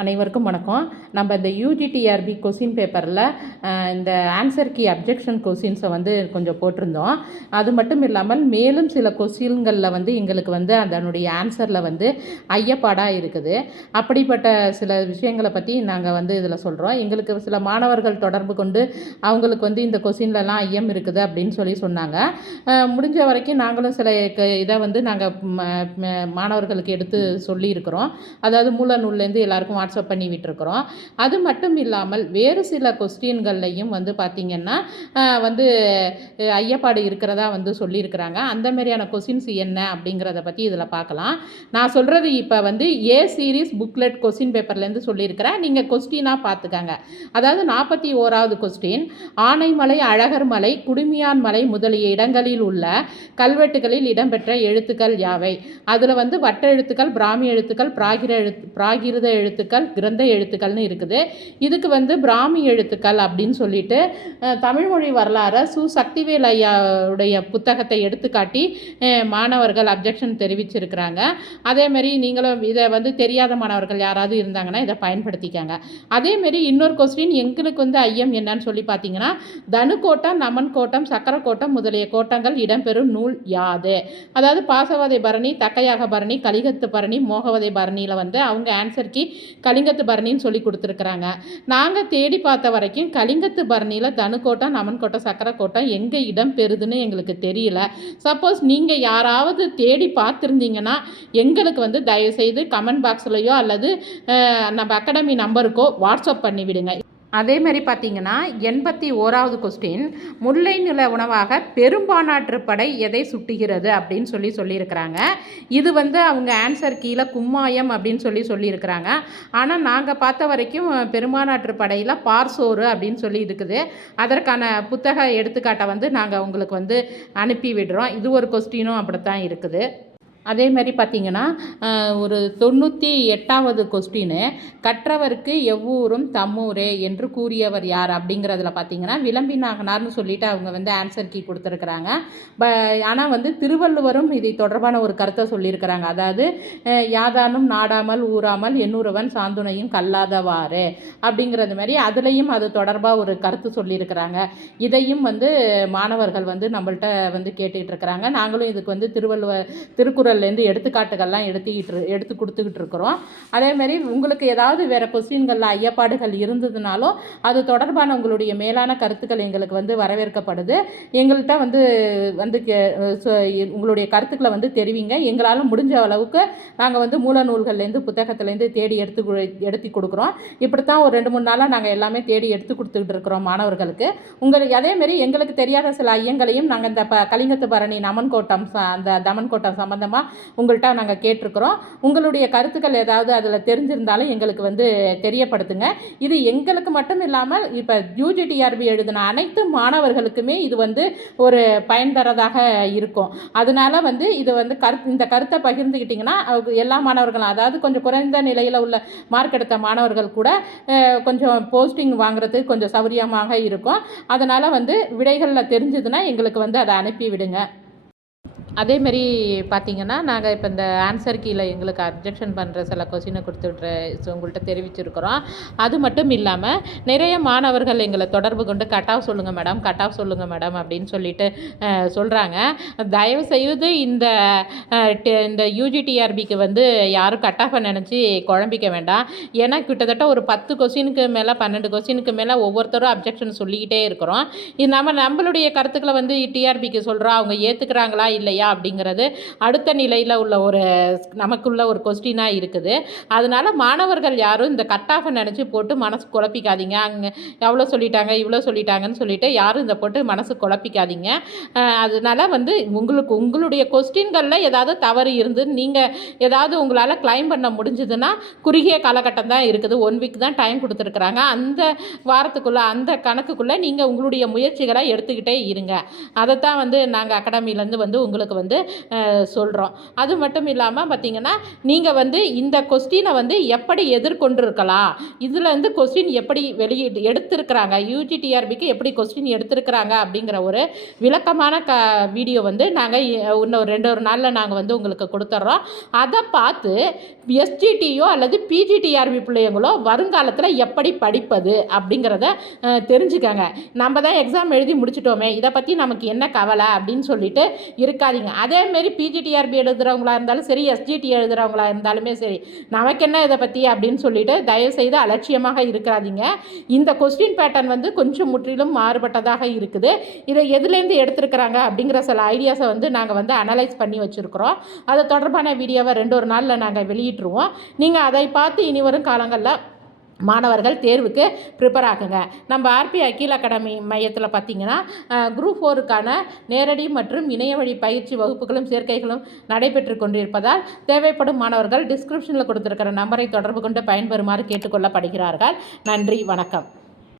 அனைவருக்கும் வணக்கம். நம்ம இந்த யூஜிடிஆர்பி கொஸ்டின் பேப்பரில் இந்த ஆன்சர் கீ அப்ஜெக்ஷன் கொஸ்டின்ஸை கொஞ்சம் போட்டிருந்தோம். அது மட்டும் இல்லாமல் மேலும் சில கொஸ்டின்களில் எங்களுக்கு அதனுடைய ஆன்சரில் ஐயப்பாடாக இருக்குது. அப்படிப்பட்ட சில விஷயங்களை பற்றி நாங்கள் இதில் சொல்கிறோம். எங்களுக்கு சில மாணவர்கள் தொடர்பு கொண்டு அவங்களுக்கு இந்த கொஸ்டின்லலாம் ஐயம் இருக்குது அப்படின்னு சொன்னாங்க. முடிஞ்ச வரைக்கும் நாங்களும் சில இதை நாங்கள் மாணவர்களுக்கு எடுத்து சொல்லியிருக்கிறோம். அதாவது மூல நூல்லேருந்து எல்லாருக்கும் வாட்ஸ்அப் பண்ணி விட்டுருக்குறோம். அது மட்டும் இல்லாமல் வேறு சில கொஸ்டின்கள்லையும் பார்த்திங்கன்னா ஐயப்பாடு இருக்கிறதா சொல்லியிருக்கிறாங்க. அந்த மாதிரியான கொஸ்டின்ஸ் என்ன அப்படிங்கிறத பற்றி இதில் பார்க்கலாம். நான் சொல்கிறது இப்போ ஏ சீரீஸ் புக்லெட் கொஸ்டின் பேப்பர்லேருந்து சொல்லியிருக்கிறேன். நீங்கள் கொஸ்டினாக பார்த்துக்கங்க. அதாவது 41வது கொஸ்டின், ஆனைமலை, அழகர் மலை, குடுமியான் மலை முதலிய இடங்களில் உள்ள கல்வெட்டுகளில் இடம்பெற்ற எழுத்துக்கள் யாவை? அதில் வட்ட எழுத்துக்கள், பிராமி எழுத்துக்கள், பிராகிருத எழுத்துக்கள், கிரந்த எழுத்துக்கள்னு இருக்குது. இதுக்கு பிராமி எழுத்துக்கள் அப்படின்னு சொல்லிட்டு தமிழ்மொழி வரலாறு சக்திவேல் ஐயாவுடைய புத்தகத்தை எடுத்துக்காட்டி மாணவர்கள் அப்ஜெக்ஷன் தெரிவிச்சிருக்கிறாங்க. அதேமாரி நீங்களும் இதை தெரியாத மாணவர்கள் யாராவது இருந்தாங்கன்னா இதை பயன்படுத்திக்காங்க. அதேமாரி இன்னொரு கொஸ்டின் எங்களுக்கு ஐயம் என்னன்னு சொல்லி பார்த்தீங்கன்னா, தனு கோட்டம், நமன் கோட்டம், சக்கர கோட்டம் முதலிய கோட்டங்கள் இடம்பெறும் நூல் யாது? அதாவது பாசவதை பரணி, தக்கையாக பரணி, கலிகத்து பரணி, மோகவதை பரணியில் அவங்க ஆன்சருக்கு கலிங்கத்து பரணின்னு சொல்லி கொடுத்துருக்குறாங்க. நாங்கள் தேடி பார்த்த வரைக்கும் கலிங்கத்து பரணியில் தனுக்கோட்டம், நமன் கோட்டம், சக்கரை கோட்டம் எங்கே இடம் பெறுதுன்னு எங்களுக்கு தெரியல. சப்போஸ் நீங்கள் யாராவது தேடி பார்த்துருந்தீங்கன்னா எங்களுக்கு தயவுசெய்து கமெண்ட் பாக்ஸ்லையோ அல்லது நம்ம அகாடமி நம்பருக்கோ வாட்ஸ்அப் பண்ணிவிடுங்க. அதேமாரி பார்த்தீங்கன்னா 81வது கொஸ்டின், முல்லை நில உணவாக பெரும்பானாற்று படை எதை சுட்டுகிறது அப்படின்னு சொல்லியிருக்கிறாங்க. இது அவங்க ஆன்சர் கீழே கும்மாயம் அப்படின்னு சொல்லியிருக்கிறாங்க. ஆனால் நாங்கள் பார்த்த வரைக்கும் பெரும்பானாற்று படையில் பார்சோறு அப்படின்னு இருக்குது. அதற்கான புத்தக எடுத்துக்காட்டை நாங்கள் உங்களுக்கு அனுப்பி விடுறோம். இது ஒரு கொஸ்டினும் அப்படித்தான் இருக்குது. அதேமாதிரி பார்த்திங்கன்னா ஒரு 98வது கொஸ்டின், கற்றவருக்கு எவ்வூரும் தம்மூரே என்று கூறியவர் யார் அப்படிங்கிறதுல பார்த்திங்கன்னா விளம்பினாகனார்னு சொல்லிட்டு அவங்க ஆன்சர் கீ கொடுத்துருக்குறாங்க. ஆனால் திருவள்ளுவரும் இதை தொடர்பான ஒரு கருத்தை சொல்லியிருக்கிறாங்க. அதாவது யாதானும் நாடாமல் ஊறாமல் எண்ணூறுவன் சாந்துணையும் கல்லாதவாறு அப்படிங்கிறது மாதிரி அதுலேயும் அது தொடர்பாக ஒரு கருத்து சொல்லியிருக்கிறாங்க. இதையும் மாணவர்கள் நம்மள்கிட்ட கேட்டுக்கிட்டு இருக்கிறாங்க. நாங்களும் இதுக்கு திருக்குறள் லேருந்து எடுத்துக்காட்டுகள்லாம் எடுத்து கொடுத்துக்கிட்டு இருக்கிறோம். அதேமாரி உங்களுக்கு ஏதாவது வேறு கொஸ்டின்களில் ஐயப்பாடுகள் இருந்ததுனாலும் அது தொடர்பான உங்களுடைய மேலான கருத்துக்கள் எங்களுக்கு வரவேற்கப்படுது. எங்கள்கிட்ட உங்களுடைய கருத்துக்களை தெரிவிங்க. எங்களால் முடிஞ்ச அளவுக்கு நாங்கள் மூல நூல்கள்லேருந்து புத்தகத்துலேருந்து தேடி எடுத்து கொடுக்குறோம். இப்படித்தான் ஒரு 2-3 நாளாக நாங்கள் எல்லாமே தேடி எடுத்து கொடுத்துக்கிட்டு இருக்கிறோம் மாணவர்களுக்கு. உங்களுக்கு அதேமாரி எங்களுக்கு தெரியாத சில ஐயங்களையும் நாங்கள் இந்த கலிங்கத்து பரணி, நமன் கோட்டம், அந்த தமன் கோட்டம் சம்பந்தமாக உங்கள்கிட்ட நாங்கள் கேட்டிருக்கிறோம். உங்களுடைய கருத்துக்கள் ஏதாவது அதில் தெரிஞ்சிருந்தாலும் எங்களுக்கு தெரியப்படுத்துங்க. இது எங்களுக்கு மட்டும் இல்லாமல் இப்போ யூஜிடிஆர்பி எழுதின அனைத்து மாணவர்களுக்குமே இது ஒரு பயன் தரதாக இருக்கும். அதனால இது இந்த கருத்தை பகிர்ந்துக்கிட்டிங்கன்னா எல்லா மாணவர்களும், அதாவது கொஞ்சம் குறைந்த நிலையில் உள்ள மார்க் எடுத்த மாணவர்கள் கூட கொஞ்சம் போஸ்டிங் வாங்குறதுக்கு கொஞ்சம் சௌகரியமாக இருக்கும். அதனால் விடைகளில் தெரிஞ்சதுன்னா எங்களுக்கு அதை அனுப்பி விடுங்க. அதேமாரி பார்த்திங்கன்னா நாங்கள் இப்போ இந்த ஆன்சர் கீழே எங்களுக்கு அப்ஜெக்ஷன் பண்ணுற சில கொஸ்டினை உங்கள்கிட்ட தெரிவிச்சிருக்கிறோம். அது மட்டும் இல்லாமல் நிறைய மாணவர்கள் எங்களை தொடர்பு கொண்டு கட் ஆஃப் சொல்லுங்கள் மேடம் அப்படின்னு சொல்லிட்டு சொல்கிறாங்க. தயவுசெய்து இந்த யூஜிடிஆர்பிக்கு யாரும் கட் ஆஃபை நினச்சி குழம்பிக்க வேண்டாம். ஏன்னா கிட்டத்தட்ட ஒரு 10 கொஸ்டினுக்கு மேலே 12 கொஸ்டினுக்கு மேலே ஒவ்வொருத்தரும் அப்ஜெக்ஷன் சொல்லிக்கிட்டே இருக்கிறோம். இது நம்மளுடைய கருத்துக்களை டிஆர்பிக்கு சொல்கிறோம். அவங்க ஏற்றுக்கிறாங்களா இல்லையா அப்படிங்கிறது அடுத்த நிலையில் உள்ள நமக்குள்ள ஒரு கொஸ்டினாக இருக்குது. அதனால் மாணவர்கள் யாரும் இந்த கட் ஆஃபை நினச்சி போட்டு மனசு குழப்பிக்காதீங்க. அங்கே எவ்வளோ சொல்லிட்டாங்க இவ்வளோ சொல்லிட்டாங்கன்னு சொல்லிட்டு யாரும் இந்த போட்டு மனசு குழப்பிக்காதீங்க. அதனால் உங்களுடைய கொஸ்டின்களில் ஏதாவது தவறு இருந்து நீங்கள் ஏதாவது உங்களால் கிளைம் பண்ண முடிஞ்சதுன்னா குறுகிய காலகட்டம் தான் இருக்குது. 1 வீக் தான் டைம் கொடுத்துருக்குறாங்க. அந்த வாரத்துக்குள்ளே அந்த கணக்குக்குள்ளே நீங்கள் உங்களுடைய முயற்சிகளை எடுத்துக்கிட்டே இருங்க. அதைத்தான் நாங்கள் அகாடமியிலேருந்து உங்களுக்கு உங்களுக்கு வந்து சொல்கிறோம். அது மட்டும் இல்லாமல் பார்த்திங்கன்னா, நீங்கள் வந்து இந்த கொஸ்டினை வந்து எப்படி எதிர்கொண்டிருக்கலாம், இதுலேருந்து கொஸ்டின் எப்படி எடுத்திருக்கிறாங்க, யூஜிடிஆர்பிக்கு எப்படி கொஸ்டின் எடுத்திருக்கிறாங்க அப்படிங்கிற ஒரு விளக்கமான வீடியோ வந்து நாங்கள் இன்னும் 2 நாளில் நாங்கள் வந்து உங்களுக்கு கொடுத்துட்றோம். அதை பார்த்து எஸ்ஜிடியோ அல்லது பிஜிடிஆர்பி பிள்ளைங்களோ வருங்காலத்தில் எப்படி படிப்பது அப்படிங்கிறத தெரிஞ்சுக்கங்க. நம்ம தான் எக்ஸாம் எழுதி முடிச்சிட்டோமே, இதை பற்றி நமக்கு என்ன கவலை அப்படின்னு சொல்லிட்டு இருக்காதீங்க. அதேமாரி பிஜிடிஆர்பி எழுதுகிறவங்களா இருந்தாலும் சரி, எஸ்ஜிடி எழுதுகிறவங்களா இருந்தாலுமே சரி, நமக்கு என்ன இதை பற்றி அப்படின்னு சொல்லிட்டு தயவுசெய்து அலட்சியமாக இருக்காதீங்க. இந்த கொஸ்டின் பேட்டர்ன் வந்து கொஞ்சம் முற்றிலும் மாறுபட்டதாக இருக்குது. இதை எதுலேருந்து எடுத்திருக்கிறாங்க அப்படிங்கிற சில ஐடியாஸை வந்து நாங்கள் வந்து அனலைஸ் பண்ணி வச்சுருக்கிறோம். அது தொடர்பான வீடியோவை 2 நாளில் நாங்கள் வெளியிட்டுருவோம். நீங்கள் அதை பார்த்து இனி வரும் காலங்களில் மாணவர்கள் தேர்வுக்கு ப்ரிப்பேர் ஆகுங்க. நம்ம ஆர்பி அகில் அகாடமி மையத்தில் பார்த்திங்கன்னா குரூப் 4க்கான நேரடி மற்றும் இணைய வழி பயிற்சி வகுப்புகளும் சேர்க்கைகளும் நடைபெற்று கொண்டிருப்பதால் தேவைப்படும் மாணவர்கள் டிஸ்கிரிப்ஷனில் கொடுத்துருக்கிற நம்பரை தொடர்பு கொண்டு பயன்பெறுமாறு கேட்டுக்கொள்ளப்படுகிறார்கள். நன்றி, வணக்கம்.